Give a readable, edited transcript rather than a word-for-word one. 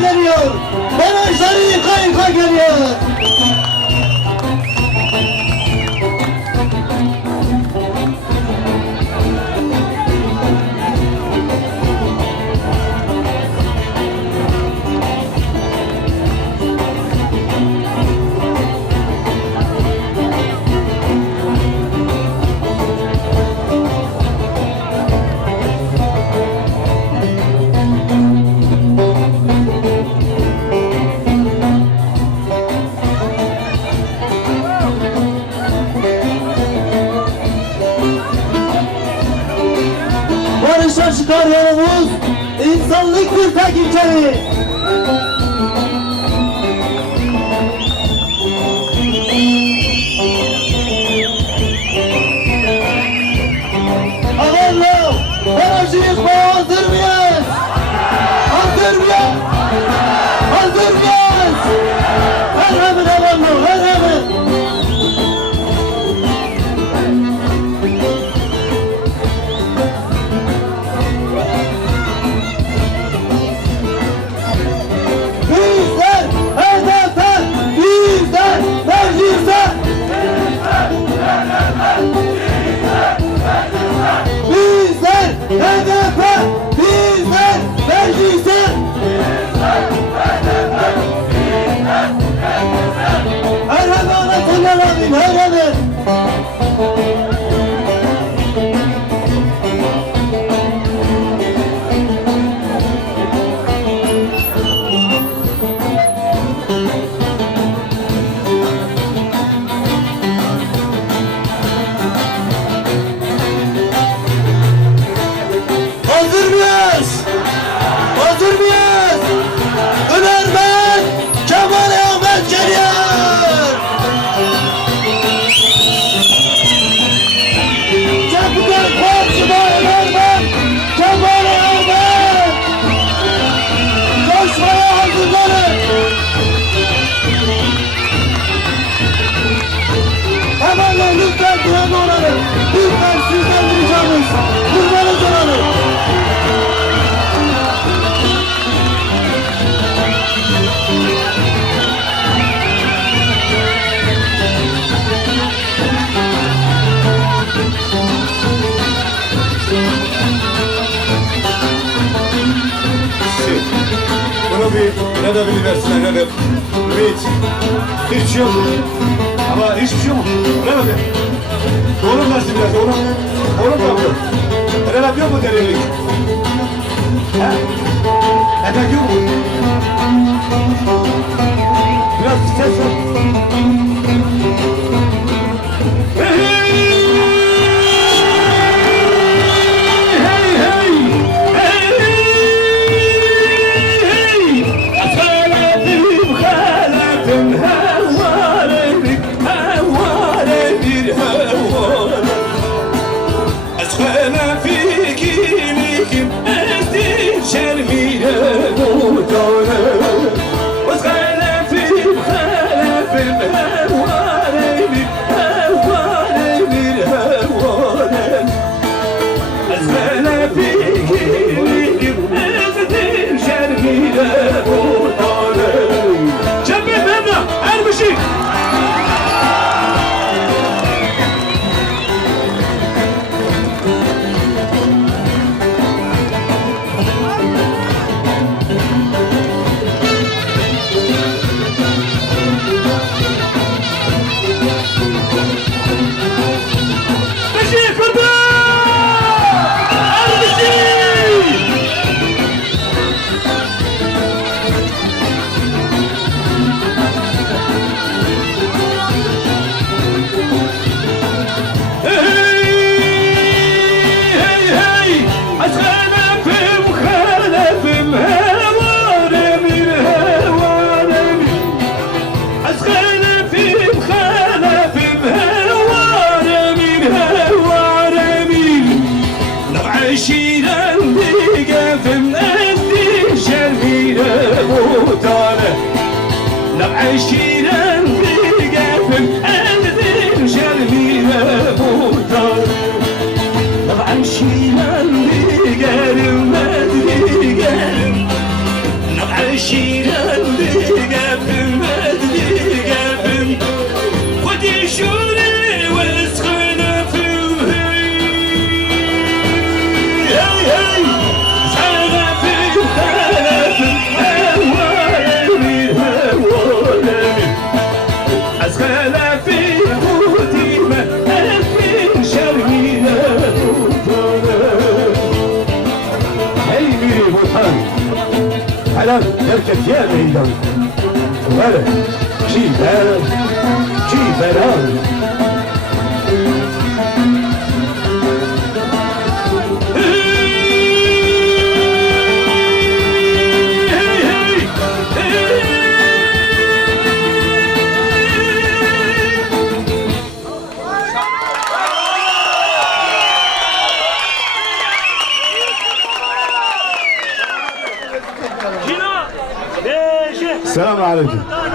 geliyor. Barajları yıka yıka geliyor. Barışa çıkar yolumuz, insanlık bir tek ilkeli. Amanla, barajı yıkmaya hazır mıyız? Hazır mıyız? Hazır mıyız? Her hemen amanla, her hemen. HDP, bizler, meclise. Her hemen anlatırlar abim, her hemen. Hazır mıyız? Hazır mıyız? Önermen Kemal Ahmet geliyor. Kapıdan karşıma Önermen Kemal Ahmet. Koşmaya hazırlanın. Hemen lütfen duyanı olalım. Lütfen sizden ricamız. Kurbanız olalım. Bunu bir ne de biliversinler ne de hiç şey yok ama hiçbir şey yok ne de doğru versin biraz doğru yapıyor helal yapıyor mu derinlik he etek yok mu biraz ses ver عشيرا بقلب أنذر شرميها بوطان طبعا شيرا بقلب ما أدري قلب طبعا شيرا على مركز يا ميدان ولا جيبان جيبان السلام عليكم.